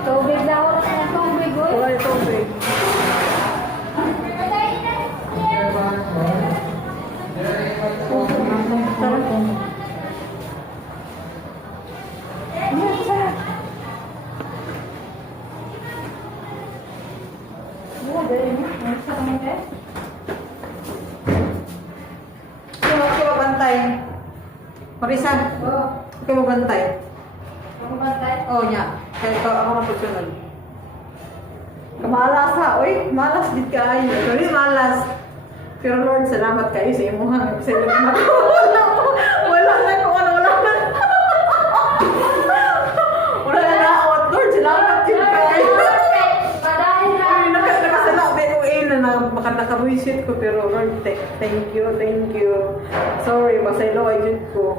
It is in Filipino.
Tubig daw. Tubig, uy. Wala yung tubig. Okay, mabantay. Marisa, okay mabantay. Oo niya. Kaya ito ako na pagsunod. Malas ha, uy. Malas din kayo. Sorry, malas. Pero Lord, salamat kayo sa imo ha. Sa imo na. Wala na kung ano, wala na. Wala na out, Lord. Salamat yun kayo. Nakasala, pero na nakabuisit ko. Pero Lord, thank you. Sorry, masaylo ay dyan ko.